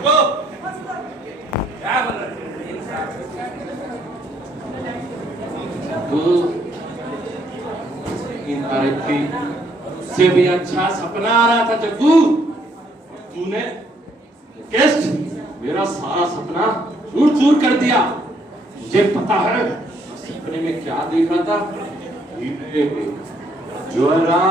रुको, क्या बोल रहे हो? इन आरती से भी अच्छा सपना आ रहा था जग्गू। तूने किस मेरा सारा सपना चूर चूर कर दिया। मुझे पता है सपने में क्या देख रहा था। ज्वारा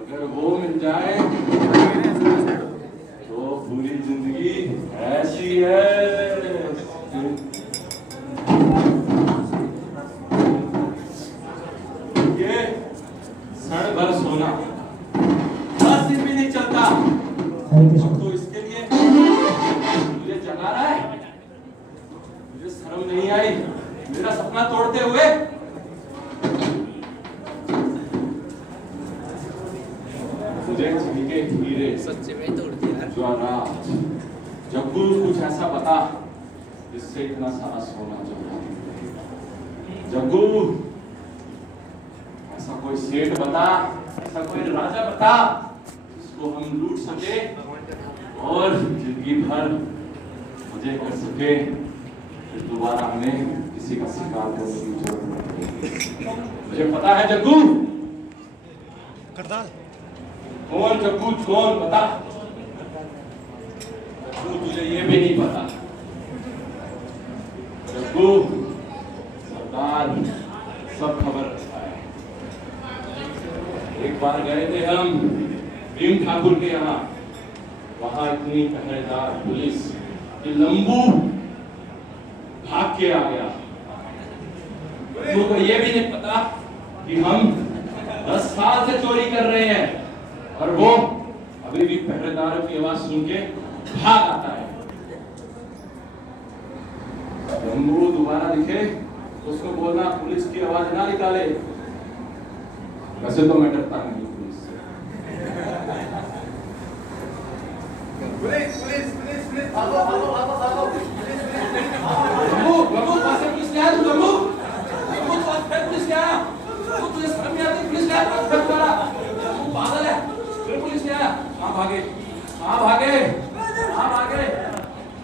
अगर वो मिल जाए तो पूरी जिंदगी ऐसी है। ये क्षण भर सोना 10 दिन भी नहीं चलता, तो इसके लिए मुझे जगा रहा है। मुझे शर्म नहीं आई मेरा सपना तोड़ते हुए। मुझे के हीरे सच्चे में तोड़ दिया ज्वारा जग्गू कुछ ऐसा बता जिससे इतना सारा सोना जगा। जग्गू ऐसा कोई सेठ बता, ऐसा कोई राजा बता जिसको हम लूट सके और जिंदगी भर मजे कर सके, फिर दोबारा हमें किसी का शिकार करने की जरूरत नहीं। मुझे पता है जग्गू। करदाल कौन जग्गू कौन बता। जग्गू तुझे ये भी नहीं पता। जग्गू सरदार सब खबर रखता है। एक बार गए थे हम भीम ठाकुर के यहाँ, वहां इतनी पहरेदार पुलिस कि लंबू भाग के आ गया। तुमको ये भी नहीं पता कि हम 10 साल से चोरी कर रहे हैं और वो अभी भी पहरेदारों की आवाज सुन के भाग आता है। लंबू दोबारा दिखे तो उसको बोलना पुलिस की आवाज ना निकाले। वैसे तो मैं डरता नहीं पुलिस से। पुलिस भागो भागो भागो भागो। लंबू लंबू पास से पुलिस ले आया। तू लंबू लंबू पास से पुलिस ले आया। तू तुझे शर्म नहीं आती? पुलिस ले आया फिर तुम्हारा तू पागल है। फिर पुलिस ले आया। कहां भागे कहां भागे कहां भागे?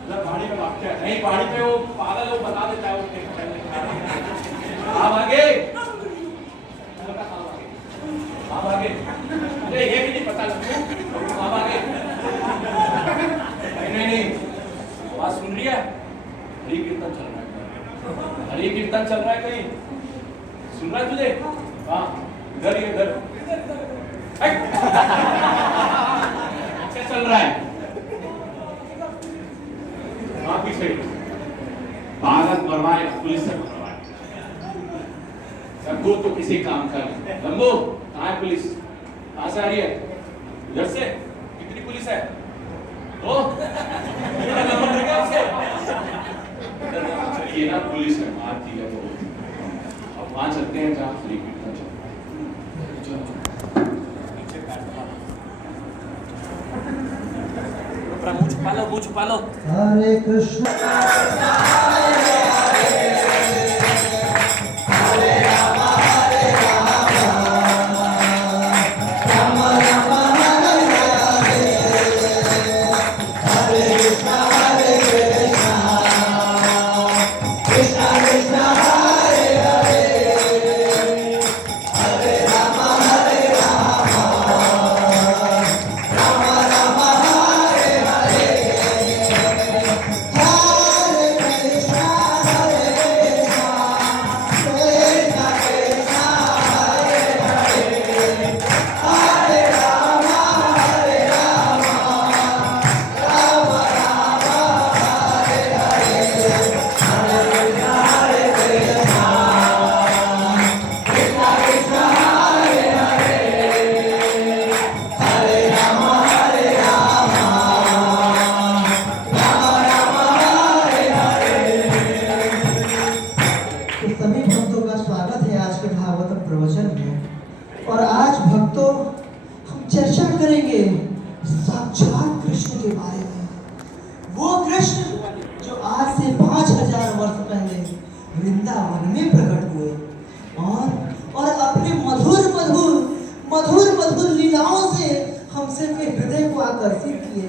इधर पहाड़ी में भागते हैं। नहीं पहाड़ी पे वो पागल वो बता देता है उसके कहां भागे कहां भागे। मुझे ये भी नहीं पता लंबू कहां भागे। नहीं नहीं आवाज सुन रही है? हरि कीर्तन चल रहा है। हरि कीर्तन चल रहा है कहीं सुन रहा है तुझे? हाँ इधर ही इधर क्या चल रहा है? हाँ पीछे भारत मरवाए पुलिस से मरवाए। जग्गू तो किसी काम कर। लंबू कहाँ है पुलिस? कहाँ से आ रही है? इधर से? कितनी पुलिस है? तो नंबर दे गया उससे। चलिए ना पुलिस है मारती है वो। अब वहां चलते हैं जहाँ हरि कीर्तन चल रहा है। मुंह छुपा लो। हरे कृष्ण करेंगे साक्षात कृष्ण के बारे में। वो कृष्ण जो आज से 5000 वर्ष पहले वृंदावन में प्रकट हुए और अपने मधुर मधुर मधुर सबसे के हृदय को आकर्षित किए।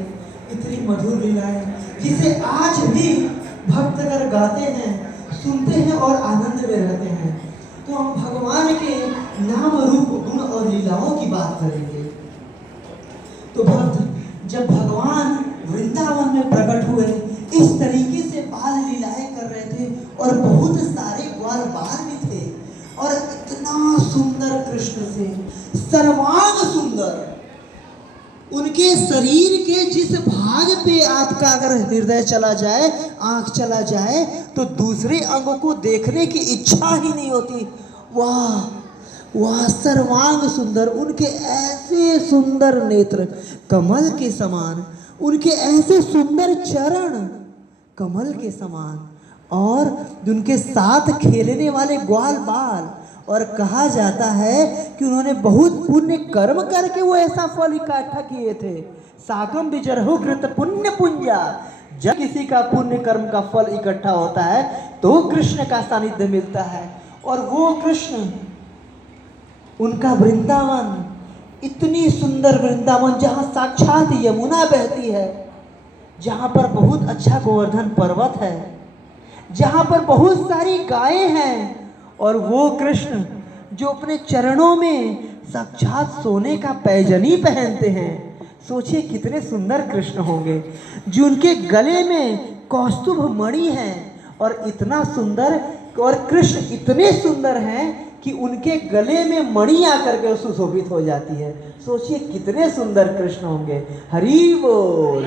इतनी मधुर लीलाएं जिसे आज भी भक्तगण गाते हैं, सुनते हैं और आनंद में रहते हैं। तो हम भगवान के नाम रूप गुण और लीलाओं की बात करेंगे। तो भक्त जब भगवान वृंदावन में प्रकट हुए, इस तरीके से बाल लीलाएं कर रहे थे और बहुत सारे ग्वाल बाल भी थे और इतना सुंदर कृष्ण से, सर्वांग सुंदर। उनके शरीर के जिस भाग पे आपका अगर हृदय चला जाए, आंख चला जाए, तो दूसरे अंगों को देखने की इच्छा ही नहीं होती। वाह वाह, सर्वांग सुंदर। उनके ऐसे सुंदर नेत्र कमल के समान, उनके ऐसे सुंदर चरण कमल के समान, और उनके साथ खेलने वाले ग्वाल बाल। और कहा जाता है कि उन्होंने बहुत पुण्य कर्म करके वो ऐसा फल इकट्ठा किए थे। साकम विजरहु कृत पुण्य पुंजा। जब किसी का पुण्य कर्म का फल इकट्ठा होता है तो कृष्ण का सानिध्य मिलता है। और वो कृष्ण, उनका वृंदावन, इतनी सुंदर वृंदावन जहाँ साक्षात यमुना बहती है, जहाँ पर बहुत अच्छा गोवर्धन पर्वत है, जहाँ पर बहुत सारी गायें हैं, और वो कृष्ण जो अपने चरणों में साक्षात सोने का पैजनी पहनते हैं। सोचिए कितने सुंदर कृष्ण होंगे। जो उनके गले में कौस्तुभ मणि है, और इतना सुंदर, और कृष्ण इतने सुंदर हैं कि उनके गले में मणि आकर के सुशोभित हो जाती है। सोचिए कितने सुंदर कृष्ण होंगे। हरि बोल।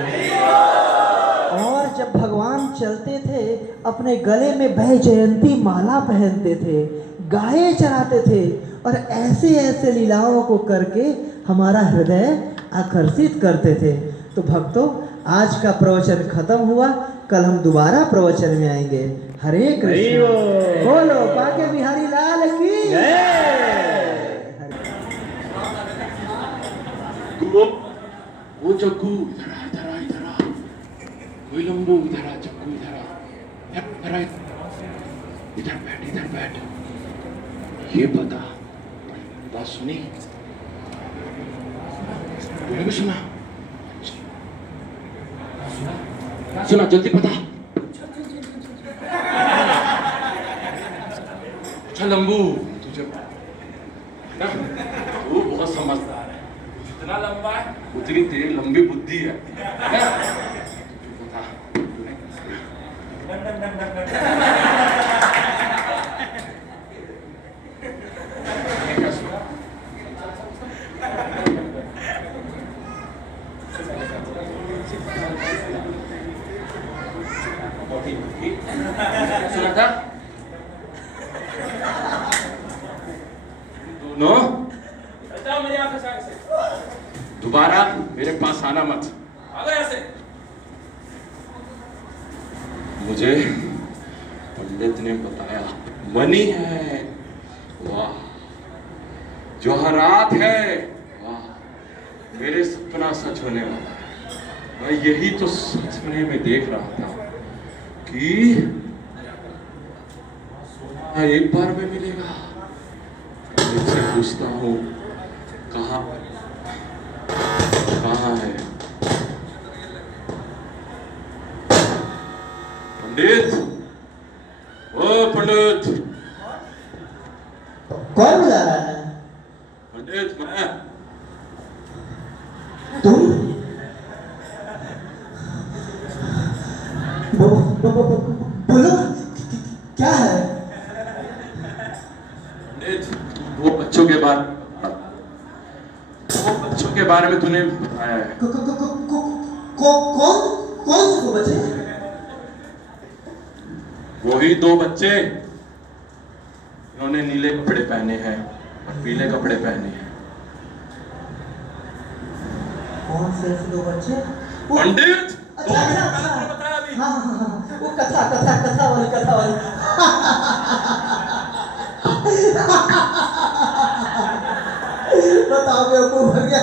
और जब भगवान चलते थे, अपने गले में वैजयंती माला पहनते थे, गायें चराते थे, और ऐसे ऐसे लीलाओं को करके हमारा हृदय आकर्षित करते थे। तो भक्तों, आज का प्रवचन खत्म हुआ। कल हम दोबारा प्रवचन में आएंगे। हरे कृष्ण बोलो, बाके बिहारी लाल की जय। वो चक्कू इधर आ, कोई लंबू इधर आ, चक्कू इधर आ, इधर बैठ। ये बता, बात सुनी? तूने भी सुना? सुना, जल्दी बता। अच्छा लंबू, तुझे ना, तू बहुत समझदार है। जितना लंबा है उतनी तेरी लंबी बुद्धि है। सुना था? दोनों मेरी आंखें से दोबारा मेरे पास आना मत। आ गया ऐसे। मुझे पंडित ने बताया मनी है, वाह, जौहरात है, वाह, मेरे सपना सच होने वाला है। मैं यही तो सपने में देख रहा था कि एक बार में मिलेगा। मुझसे पूछता हूँ कहाँ है पंडित? ओ पंडित। कौन बुला रहा है? पंडित मैं। तुम? बोलो, क्या है? पंडित, वो बच्चों के बारे में तूने बताया है। कौन से दो बच्चे? वही दो बच्चे, उन्होंने नीले कपड़े पहने हैं और पीले कपड़े पहने हैं। कौन से ऐसे दो बच्चे? पंडित, हाँ, वो कथा वाली। बताओ बेवकूफ हो गया।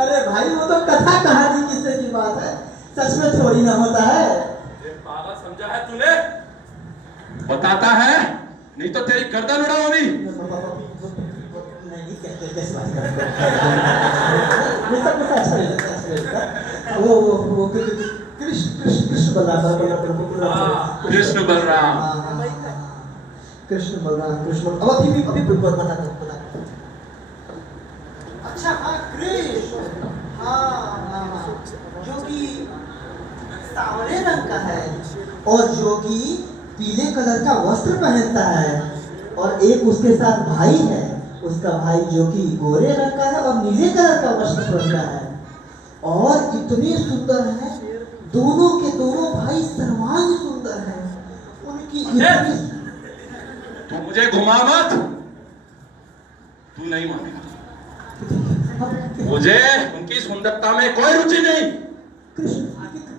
अरे भाई, वो तो कथा कहानी किस्से की बात है, सच में थोड़ी ना होता है। पागल समझा है तूने? बताता है, नहीं तो तेरी गर्दन उड़ाऊंगी। नहीं कहते, गुस्सा अच्छा नहीं लगता, अच्छा नहीं लगता। वो कृष्ण बलराम कृष्ण बलराम। कृष्ण बलराम कृष्ण, अब अभी बताता हूँ। अच्छा हाँ कृष्ण, हाँ जो कि सांवले रंग का है और जो कि पीले कलर का वस्त्र पहनता है, और एक उसके साथ भाई है, उसका भाई जो कि गोरे रंग का है और नीले कलर का वस्त्र पहनता है, और इतने सुंदर है, दोनों के दोनों भाई सर्वांग सुंदर हैं। उनकी तू मुझे घुमा मत, तू नहीं मानेगा। मुझे उनकी सुंदरता में कोई रुचि नहीं।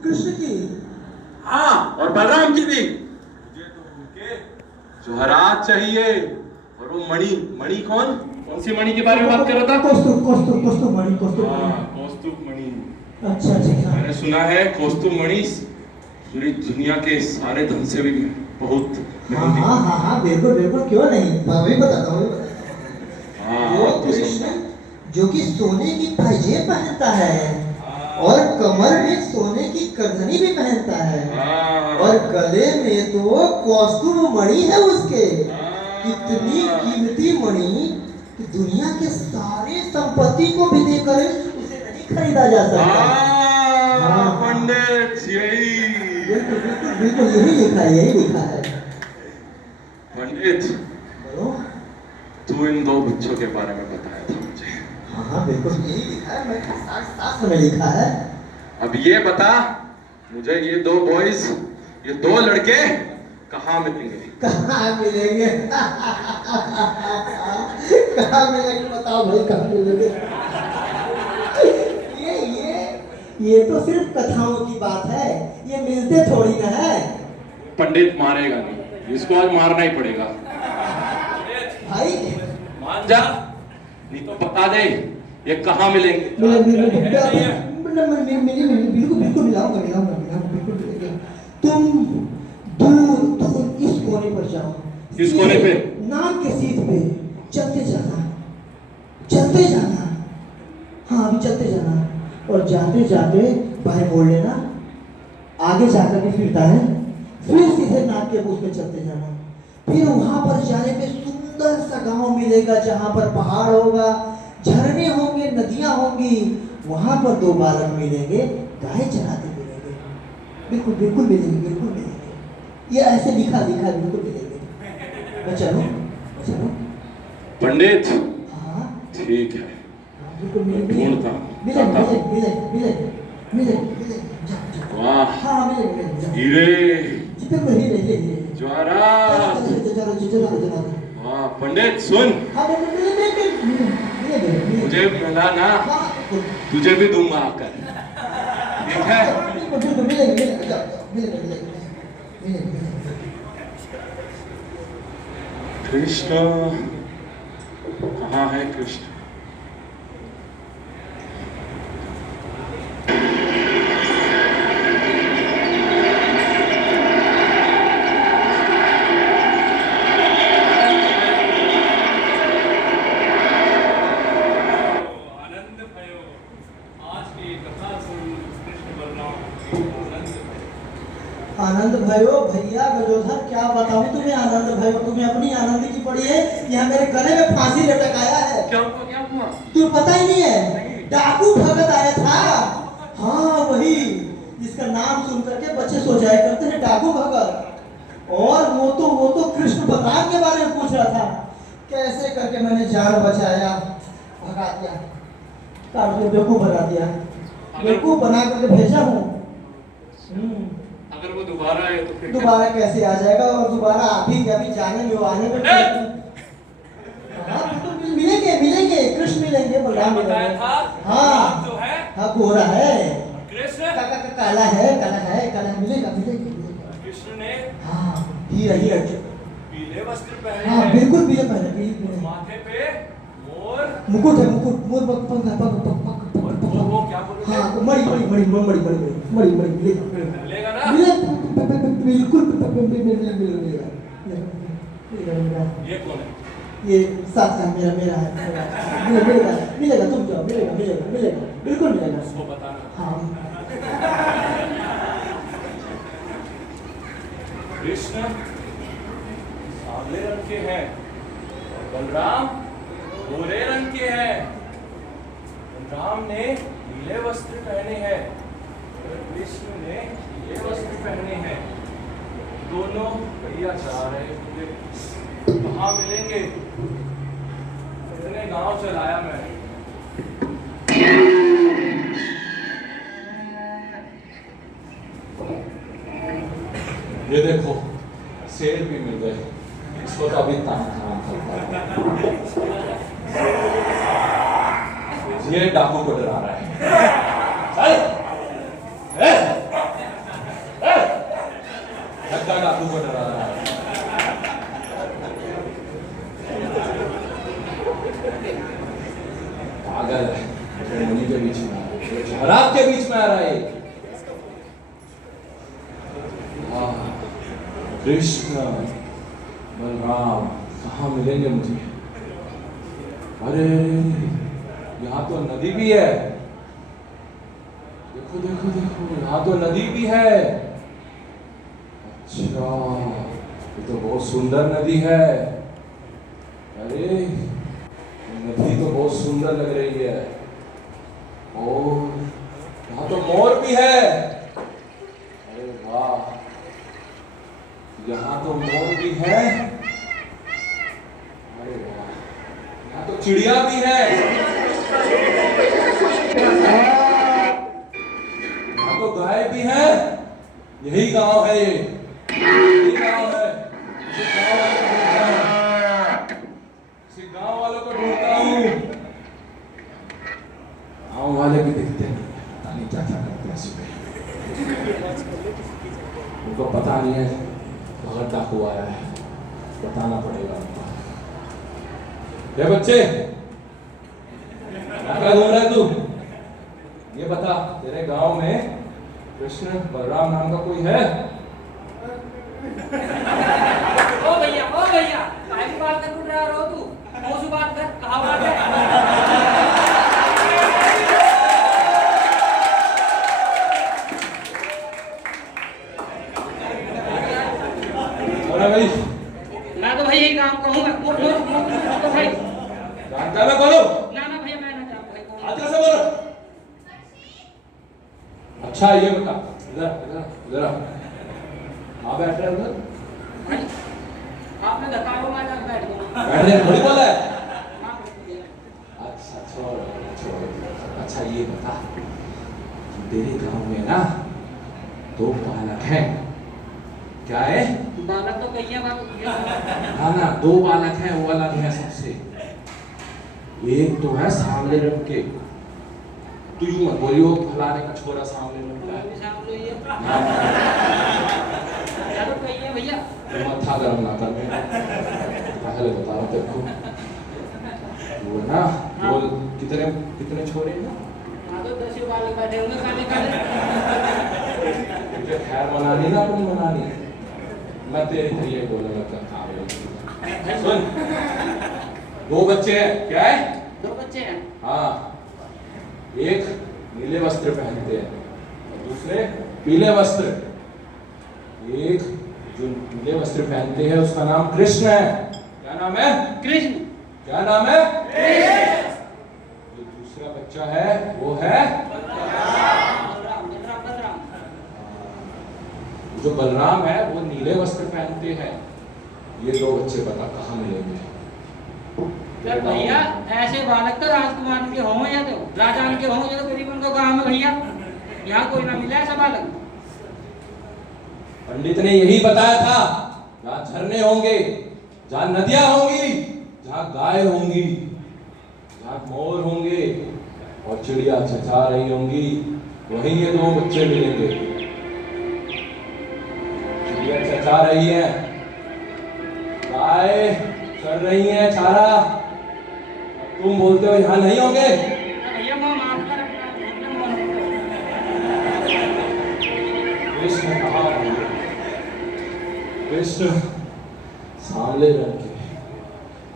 कृष्ण की, हाँ, और बलराम की भी। मुझे तो उनके जौहरात चाहिए। और वो मणि कौन सी मणि के बारे में बात कर रहा था? कौस्तुभ मणि। कौस्तुभ मणि। अच्छा अच्छा, मैंने सुना है कौस्तुभ मणि पूरी दुनिया के सारे धन से भी बहुत महंगी। हाँ बिल्कुल बिल्कुल, क्यों नहीं, मैं भी बताता हूँ। वो कृष्ण जो कि सोने की पायजेब पहनता है और कमर में सोने की करधनी भी पहनता है, और गले में तो कौस्तुभ मणि है उसके, इतनी कीमती मणि कि दुनिया के सारे संपत्ति को भी देकर उसे नहीं खरीदा जा सकता। पंडित यही, बिल्कुल यही लिखा है। पंडित, बोलो। तू इन दो बच्चों के बारे में बताया था मुझे। हाँ बिल्कुल यही लिखा है, मैं शास्त्र में लिखा है। अब ये बता मुझे, ये दो बॉयज, ये दो लड़के कहाँ मिलेंगे? कहाँ मिलेंगे बताओ भाई, कहाँ मिलेंगे? ये तो सिर्फ कथाओं की बात है, ये मिलते थोड़ी ना है। पंडित मारेगा नहीं, इसको आज मारना ही पड़ेगा। भाई मान जा, नहीं तो बता दे ये कहाँ मिलेंगे। बिल्कुल मिलाऊंगा, बिल्कुल मिलेंगे। तुम दूर इस कोने पर जाओ। किस कोने पे? नाम के सीध पे चलते जाना। हाँ अभी चलते जाना, और जाते जाते बाएं मोड़ लेना, आगे जाकर के फिरता है, फिर सीधे नाक के मुंह पे चलते जाना। फिर वहां पर जाने पे सुंदर सा गांव मिलेगा जहां पर पहाड़ होगा, झरने होंगे, नदियां होंगी, वहां पर दो बालक मिलेंगे, गाय चराते मिलेंगे। बिल्कुल मिलेंगे। ये ऐसे लिखा बिल्कुल मिलेंगे। मैं चलो पंडित। हाँ ठीक है, बिल्कुल ढूंढता मिले। वाह, हाँ मिले हीरे जवाहरात। चलो। वाह पंडित सुन, हाँ मिले। मुझे मिला ना, तुझे भी दूंगा आकर, ठीक है? मिले। कृष्ण कहाँ है? कृष्ण आनंद भयो भैया गजोधर, क्या बताऊं तुम्हें आनंद भयो, तुम्हें अपनी आनंद की पड़ी है। यहाँ मेरे गले में फांसी लटकाया है। क्या हुआ? तुम्हें पता ही नहीं है? डाकू भगत आया था। हाँ वही, जिसका नाम सुन करके बच्चे सो जाया करते हैं, डाकू भगत। और वो तो कृष्ण बलराम के बारे में पूछ रहा था। कैसे करके मैंने जान बचाया, भगा दिया, बेवकूफ बना दिया, बेवकूफ बना करके भेजा हूँ। अगर वो दोबारा आए तो फिर दोबारा कैसे आ जाएगा, और दोबारा आप ही अभी जाने में आने में। हाँ बिल्कुल मिलेंगे, कृष्ण मिलेंगे, बलराम मिलेंगे। हाँ जो है, हाँ गोरा है, कृष्ण काला है, मिलेगा। कृष्ण ने हाँ हीरा पीले वस्त्र पहने हाँ हैं, बिल्कुल पीले। माथे पे मोर, मुकुट है, मोर पग। और वो क्या बोलोगे? हाँ मड़ी मिलेगा ना? बिल्कुल मिलेगा। ये कौन है? ये साथ का मेरा है। मिलेगा, तुम जाओ। मिलेगा मिलेगा मिलेगा बिल्कुल मिलेगा। उसको बताना। हाँ कृष्ण सांवले रंग के हैं और बलराम गोरे रंग के हैं। बलराम ने नीले वस्त्र पहने हैं और कृष्ण ने नीले वस्त्र पहने हैं। दोनों भैया जा रहे होंगे, कहाँ मिलेंगे? इतने गांव चलाया मैं। ये देखो शेर भी मिल गए, इसको तो अभी काम करता है। ये डाकू को डरा रहा है। चल डाकू को डरा रहा है। पागल है, मुनि के बीच में जहरात के बीच में आ रहा है। कृष्ण बलराम कहाँ मिलेंगे मुझे? अरे यहाँ तो नदी भी है। देखो देखो देखो, यहाँ तो नदी भी है। अच्छा, ये तो बहुत सुंदर नदी है। अरे नदी तो बहुत सुंदर लग रही है। और यहाँ तो मोर भी है। अरे वाह, यहाँ तो मोर भी है। अरे वाह, यहाँ तो चिड़िया भी है। यहाँ तो गाय भी है। यही गांव है, यही गांव है। इसी गांव वालों को ढूंढता हूँ। गांव वाले भी दिखते नहीं, पता नहीं क्या क्या करते हैं सुबह। उनको पता नहीं है भगत डाकू आया है, बताना पड़ेगा उनको। ये बच्चे क्या घूम रहा है तू? ये बता, तेरे गांव में कृष्ण बलराम नाम का कोई है? ओ भैया काहे की बात कर रहा हो तू? कौन सी बात कर, कहाँ बात है? भाई मैं तो भाई यही काम कहूँ मैं तो भाई जानता मैं बोलो ना भैया मैं ना जानता भाई कौन। आज कैसे बोलो? अच्छा ये बता, इधर इधर इधर आ, बैठ रहे उधर। भाई आपने धक्का मारा, मैं बैठ गया। बैठ रहे थोड़ी बोला है। हाँ, भैया। अच्छा छोड़ छोड़। अच्छा ये बता, तेरे गांव में ना 2 बालक हैं, क्या है? बालक तो कही है हाँ ना, 2 बालक हैं, वो अलग है सबसे। एक तो है सांवले रंग के, तू यूं मत बोलियो फलाने का छोरा सांवले रंग का है। चलो कही है भैया। मत्था गरम ना कर, पहले बता रहा तेरे को। वो ना बोल, कितने कितने छोरे हैं? हाँ तो 10 बालक बैठे होंगे काले काले। मुझे खैर मनानी ना अपनी मनानी, मैं तेरे लिए बोलने लगता था। सुन, 2 बच्चे हैं, क्या है? 2 बच्चे हैं। हाँ, एक नीले वस्त्र पहनते हैं और दूसरे पीले वस्त्र। एक जो नीले वस्त्र पहनते हैं उसका नाम कृष्ण है। क्या नाम है? कृष्ण। क्या नाम है? कृष्ण। जो दूसरा बच्चा है वो है बलराम। जो बलराम है वो नीले वस्त्र पहनते हैं। ये 2 बच्चे बता कहाँ मिलेंगे? फिर भैया ऐसे बालक तो राजकुमार के हों या तो राजान के हों, या तो गरीबन को गाँव में भैया यहाँ कोई ना मिला ऐसा बालक। पंडित ने यही बताया था, जहाँ झरने होंगे, जहाँ नदियां होंगी, जहाँ गाय होंगी, जहाँ मोर होंगे और चिड़िया चचा रही होंगी, वहीं ये 2 बच्चे मिलेंगे। चिड़िया चचा रही है, गाय चर रही है चारा, तुम बोलते हो यहाँ नहीं होंगे? भैया मैं माफ कर कृष्ण कहाँ होंगे? कृष्ण सांवले रंग के,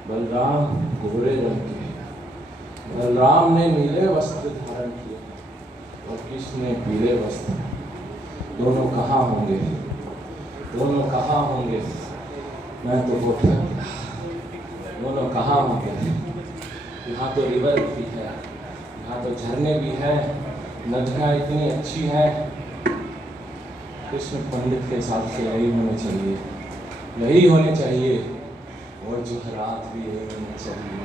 बलराम गोरे रंग के, बलराम ने नीले वस्त्र धारण किए और कृष्ण ने पीले वस्त्र। दोनों कहाँ होंगे? दोनों कहाँ होंगे? मैं तो वो ठग गया। दोनों कहाँ होंगे? यहाँ तो रिवर भी है, यहाँ तो झरने भी है, नदियाँ इतनी अच्छी है। कृष्ण पंडित के हिसाब से यही होने चाहिए, यही होने चाहिए, और जो रात भी यही होने चाहिए।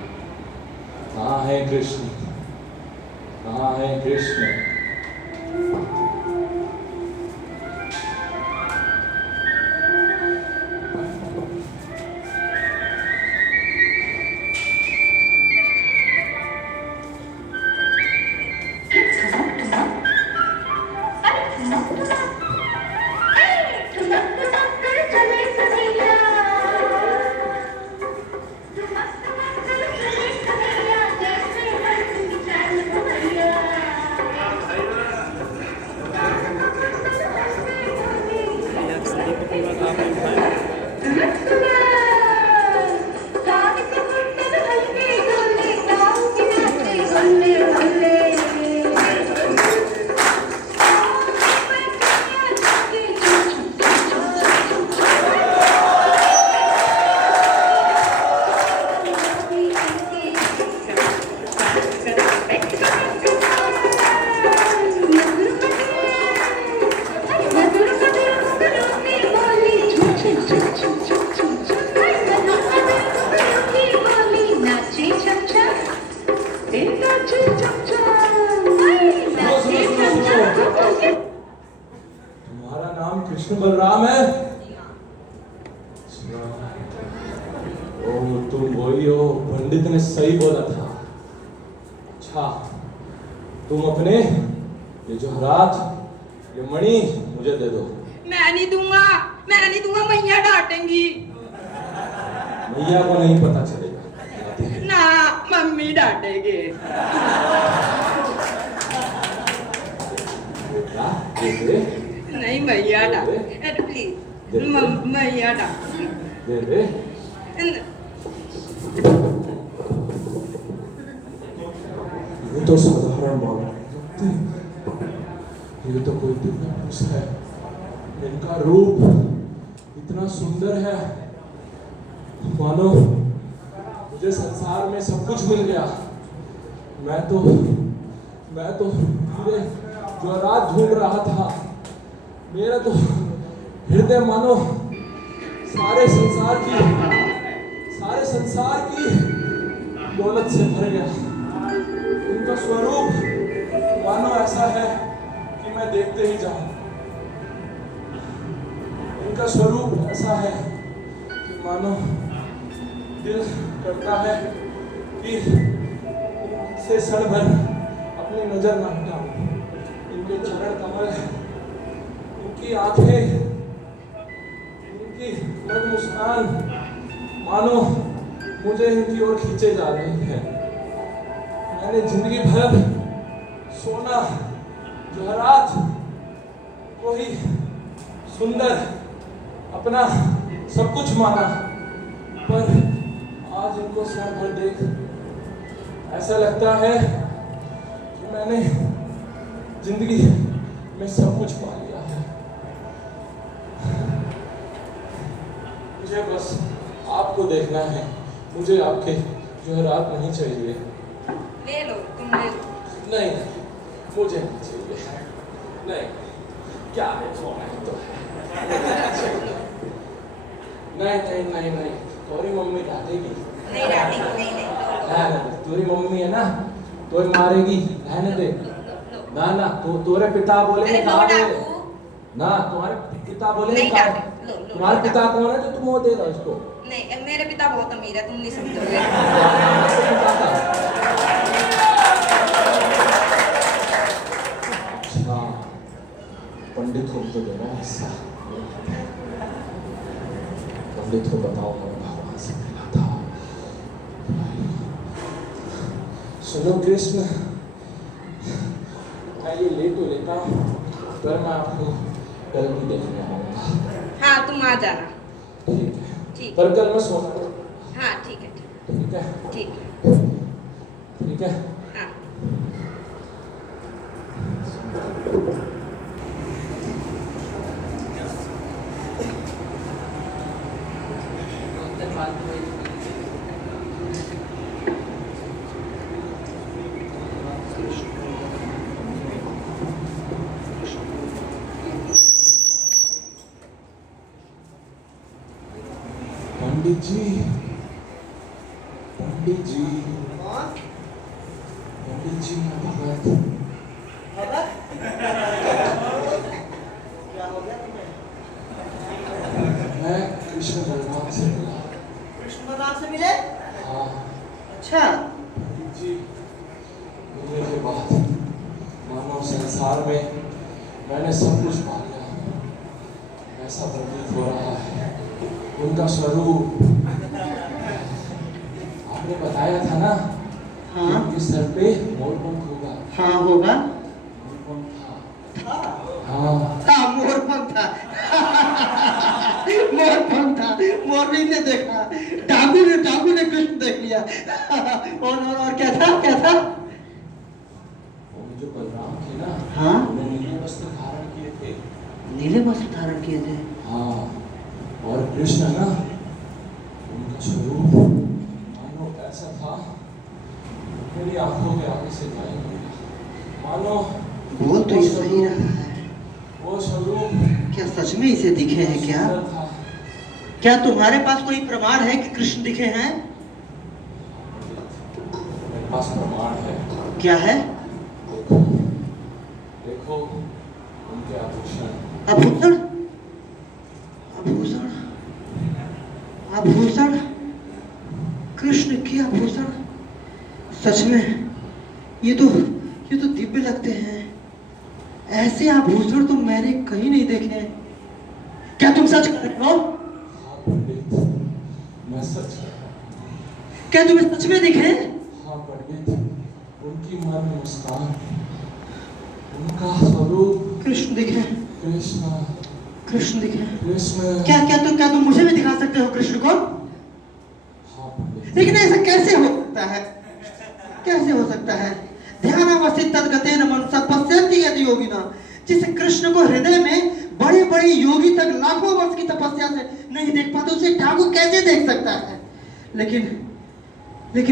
कहाँ है कृष्ण? कहाँ है कृष्ण? तुम्हारा नाम कृष्ण बलराम है? ओ तुम वही हो, पंडित ने सही बोला था। अच्छा, तुम अपने ये जोहरात, ये मणि मुझे दे दो। मैं नहीं दूंगा, मैं नहीं दूंगा, मैया डांटेंगी। मैया को नहीं पता चलेगा ना, मम्मी डांटेगी। दे दे नहीं मैया डांटे, प्लीज मैया डांटेगी। दे दे। ये तो साधारण मानव, ये तो कोई दिव्य पुरुष है। इनका रूप इतना सुंदर है, मानो मुझे संसार में सब कुछ मिल गया। मैं तो पूरे जो रात ढूंढ रहा था। मेरा तो हृदय मानो सारे संसार की दौलत से भर गया। उनका स्वरूप मानो ऐसा है कि मैं देखते ही जाऊं। उनका स्वरूप ऐसा है कि मानो दिल करता है कि इनसे क्षण भर अपनी नजर न हटाऊं। इनके चरण कमल, इनकी आंखें, इनकी मद मुस्कान मानो मुझे इनकी ओर खींचे जा रही है। मैंने जिंदगी भर सोना, जवाहरात को ही सुंदर अपना सब कुछ माना, पर आज इनको क्षण भर देख ऐसा लगता है कि मैंने जिंदगी में सब कुछ पा लिया है। मुझे बस आपको देखना है, मुझे आपके जवाहरात नहीं चाहिए। ले लो, तुम ले लो। नहीं, मुझे नहीं चाहिए। नहीं, क्या है, सोना ही तो है। नहीं, तुम्हारी मम्मी डांटेगी। नहीं डांटेगी, नहीं। तुम्हारी मम्मी है ना, तो मारेगी। रहने दे। ना, तो तुम्हारे पिता बोले ना, तुम्हारे पिता बोले तुम्हारे पिता कौन है जो तुम वो दे रहे हो इसको? नहीं, मेरे पिता बहुत अमीर है, तुम नहीं समझोगे। अच्छा, पंडित को तो देना हिस्सा। पंडित को बताओ मैं भगवान से मिला था। सुनो कृष्ण, मैं ये ले तो लेता हूँ, पर मैं आपको कल भी देखने आऊँगा। हाँ, तुम आ जाना। ठीक है। ठीक। पर कल मैं सोना। हाँ, ठीक है। ठीक है। ठीक है। ठीक है। हाँ। पंडित जी, पंडित जी, पंडित जी, भगत। भगत? क्या हो गया तुम्हें? मैं कृष्ण बलराम से मिला। कृष्ण बलराम से मिले? हाँ। अच्छा। पंडित जी, मिलने के बाद मानव संसार में मैंने सब कुछ पा लिया। ऐसा प्रतीत हो रहा है उनका स्वरूप। आपने बताया था ना हाँ। कि उनके सर पे मोरपंख होगा। हाँ होगा। मोरपंख था। हाँ। हाँ। हाँ मोरपंख था। मोरपंख था। मोरनी ने देखा। डाकू ने कृष्ण देख लिया। और क्या था? वो जो बलराम थे ना, हाँ। उन्होंने नीले वस्त्र धारण किए थे। नीले वस्त्र धारण किए थे। हाँ। और कृष्ण ना, उनका स्वरूप मानो ऐसा था, मेरी आंखों के आगे से गायब हो गया। मानो बोल तो ये सही रहा है। वो स्वरूप क्या सच में इसे दिखे हैं क्या? सुंदर था। क्या तुम्हारे पास कोई प्रमाण है कि कृष्ण दिखे हैं? मेरे पास प्रमाण है। क्या है? देखो, देखो उनके आभूषण। आभूषण? आभूषण? आभूषण? कृष्ण के आभूषण? सच में ये तो दिव्य लगते हैं। ऐसे आभूषण तो मैंने कहीं नहीं देखे हैं। क्या तुम सच कह रहे हो? हाँ पंडित, मैं सच कह रहा हूँ। क्या तुम्हें सच में दिखे? हाँ पंडित, उनकी मन मुस्कान, उनका स्वरूप। कृष्ण दिखे? कृष्ण दिखे? कृष्ण। क्या तुम मुझे भी दिखा सकते हो कृष्ण को? हाँ पंडित। लेकिन ऐसा कैसे हो सकता है? कैसे हो सकता है? ध्यानावस्थित तद्गतेन मनसा पश्यन्ति यदि योगिना। जिसे कृष्ण को हृदय में बड़े बड़े योगी तक लाखों वर्ष की तपस्या से नहीं देख पाते, उसे डाकू कैसे देख सकता है? लेकिन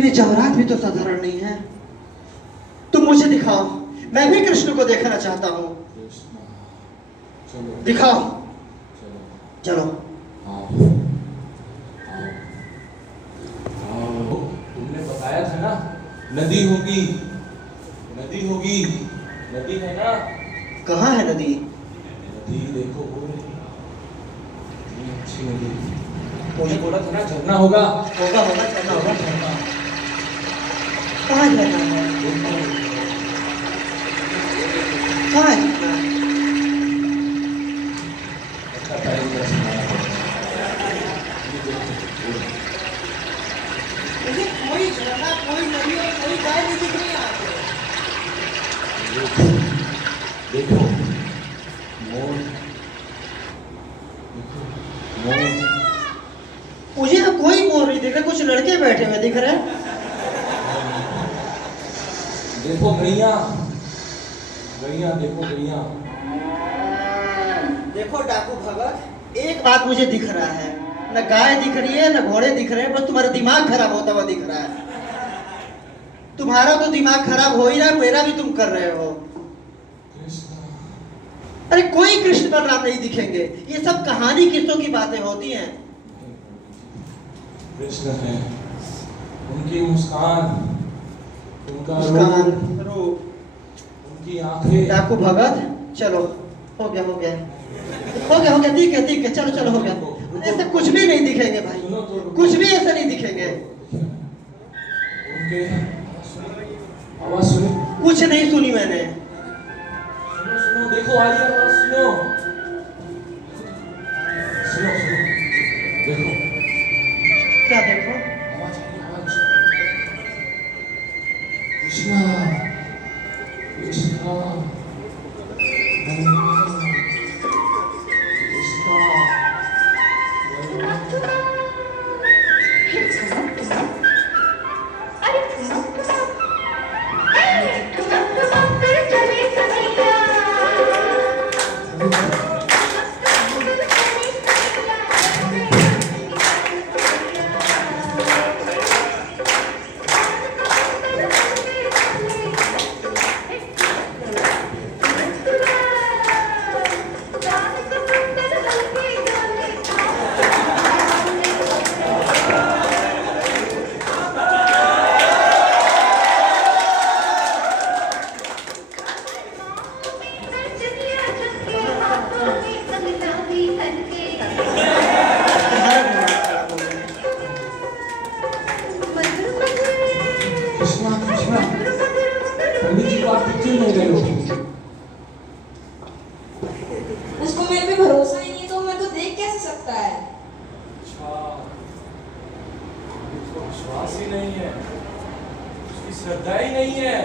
ये जवाहरात भी तो साधारण नहीं है। तुम मुझे दिखाओ, मैं भी कृष्ण को देखना चाहता हूँ। चलो दिखाओ। चलो। चलो। आओ, आओ। तुमने बताया था ना नदी होगी, नदी होगी। नदी है ना? कहाँ है नदी? नदी देखो, वो रही। कितनी अच्छी नदी। तुमने बोला था ना झरना होगा। होगा झरना होगा। कहाँ झरना है? कहाँ है झरना? अच्छा टाइम का समय है। ये देखो, मुझे कोई झरना, कोई नदी और कोई गाय नहीं दिख रही यहाँ पे। देखो मोर, देखो मोर। मुझे यहाँ कोई मोर नहीं दिख रहा, कुछ लड़के बैठे हुए दिख रहे हैं। देखो गैया, गैया देखो गैया। देखो डाकू भगत, एक बात मुझे दिख रहा है, न गाय दिख रही है न घोड़े दिख रहे हैं, बस तुम्हारा दिमाग खराब होता हुआ दिख रहा है। तुम्हारा तो दिमाग खराब हो ही रहा है, मेरा भी तुम कर रहे हो। अरे कोई कृष्ण बलराम नहीं दिखेंगे, ये सब कहानी किस्सों की बातें होती हैं। कृष्ण है, उनकी मुस्कान, उनका रूप, उनकी आंखें। डाकू भगत, चलो हो गया, ठीक है, चलो हो गया। ऐसे कुछ भी नहीं दिखेंगे भाई, कुछ भी ऐसा नहीं दिखेंगे। उनके आवाज सुनी? कुछ नहीं सुनी मैंने। सुनो, देखो आ रही है आवाज, सुनो देखो। क्या देखो? आवाज आ रही है, आवाज। कृष्णा, कृष्णा, अरे दिन नहीं गए हो। उसको मेरे पे भरोसा ही नहीं है तो मैं तो देख कैसे सकता है। अच्छा, उसको विश्वास ही नहीं है, उसकी श्रद्धा ही नहीं है।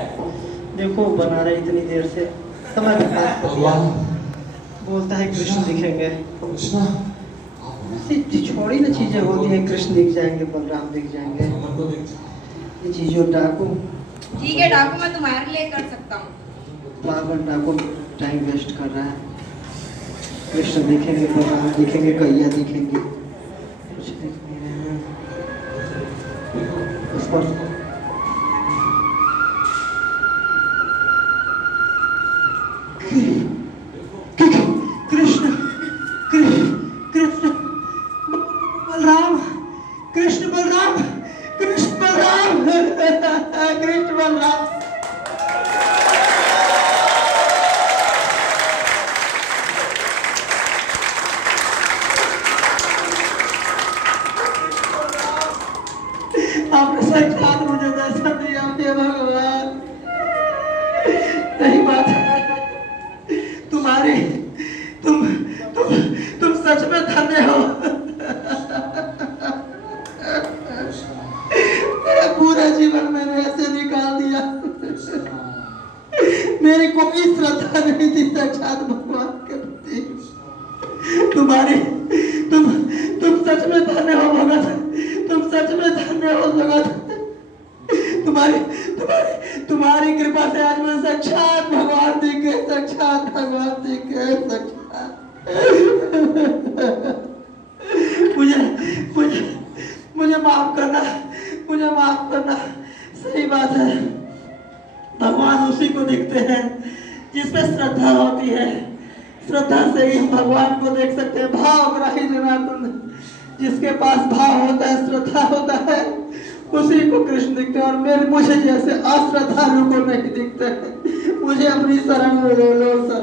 देखो बना रहे इतनी देर से समझ भगवान बोलता है कृष्ण दिखेंगे। कृष्णा छोड़ी ना चीजें होती हैं, कृष्ण दिख जाएंगे, बलराम दिख जाएंगे, मन को देख ये चीजों डाकू ठीक है डाकू, मैं तुम्हारे लिए कर सकता हूँ। पागल डाकू टाइम वेस्ट कर रहा है। कृष्ण दिखेंगे, बलराम दिखेंगे, कैया दिखेंगे, कुछ दिख नहीं रहे हैं। उस पर कृष्ण कृष्ण कृष्ण बलराम कृष्ण बलराम कृष्ण बलराम कृष्ण बलराम। आपने साक्षात मुझे दर्शन दिया हे भगवान। सही बात है, तुम्हारी तुम सच में धन्य हो। मेरा पूरा जीवन मैंने ऐसे निकाल दिया, मेरी कोई श्रद्धा नहीं थी साक्षात भगवान के प्रति। तुम्हारी तुम सच में धन्य हो भगत, तुम सच में धन्य हो जगत। तुम्हारी कृपा से आज मैं साक्षात भगवान दिखे, साक्षात भगवान दिखे, साक्षात। मुझे माफ करना, मुझे माफ करना। सही बात है, भगवान उसी को दिखते हैं जिसमें श्रद्धा होती है। श्रद्धा से ही हम भगवान को देख सकते हैं। भावग्राही जनार्दन, जिसके पास भाव होता है, श्रद्धा होता है, उसी को कृष्ण दिखते हैं। और मुझे जैसे अश्रद्धालु को नहीं दिखते हैं। मुझे अपनी शरण में ले लो, शरण